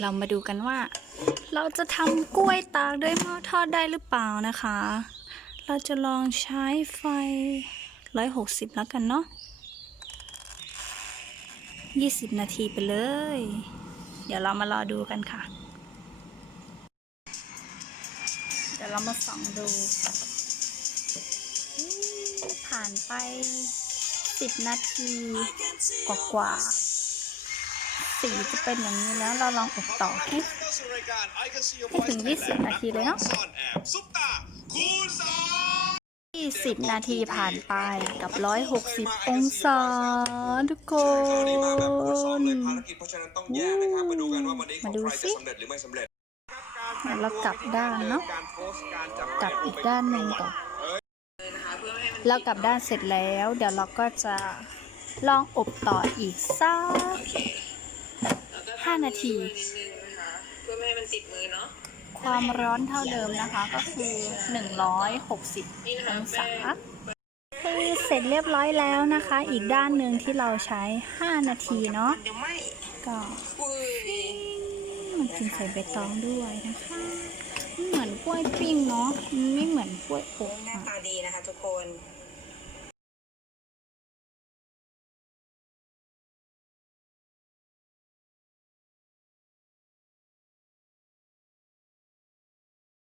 เรามาดูกันว่า เราจะทำกล้วยตากด้วยหม้อทอดได้หรือเปล่านะคะ เราจะลองใช้ไฟ 160 แล้วกันเนาะ 20 นาทีไปเลย เดี๋ยวเรามารอดูกันค่ะ เดี๋ยวเรามาส่องดู ผ่านไป 10 นาทีกว่าๆ สีจะเป็นอย่างนี้แล้วเราลองอบต่อให้ให้ถึง 20 นาทีเลยเนอะซุปตาคูณสอง20 นาทีผ่านไปกับ 160 องศาทุกคข่าวนี้มาแบบคูณสองนเลยภารกิจเพราะฉะนั้นต้องแยกนะครับมาดูกันว่าวันนี้ของมาดูใครสิจะสำเร็จหรือไม่สำเร็จเรากลับด้านเนาะกลับอีกด้านหนึ่งก่อนเรากลับด้านเสร็จแล้ว เดี๋ยวเราก็จะลองอบต่ออีกสัก 5 นาทีนิดนึงนะคะเพื่อไม่ให้มันติดมือเนาะ ความร้อนเท่าเดิมนะคะก็คือ 160นี่นะอคะงแป้ศางคือเสร็จเรียบร้อยแล้วนะคะ อีกด้านหนึ่งที่เราใช้ 5 นาทีเนาะเดี๋ยวไหม่ก็อุ้ยมันกินใส่ใบตองด้วยนะคะมันเหมือนกล้วยปิ้งเนาะมันไม่เหมือนกล้วยอบหน้าอะตาดีนะคะทุกคน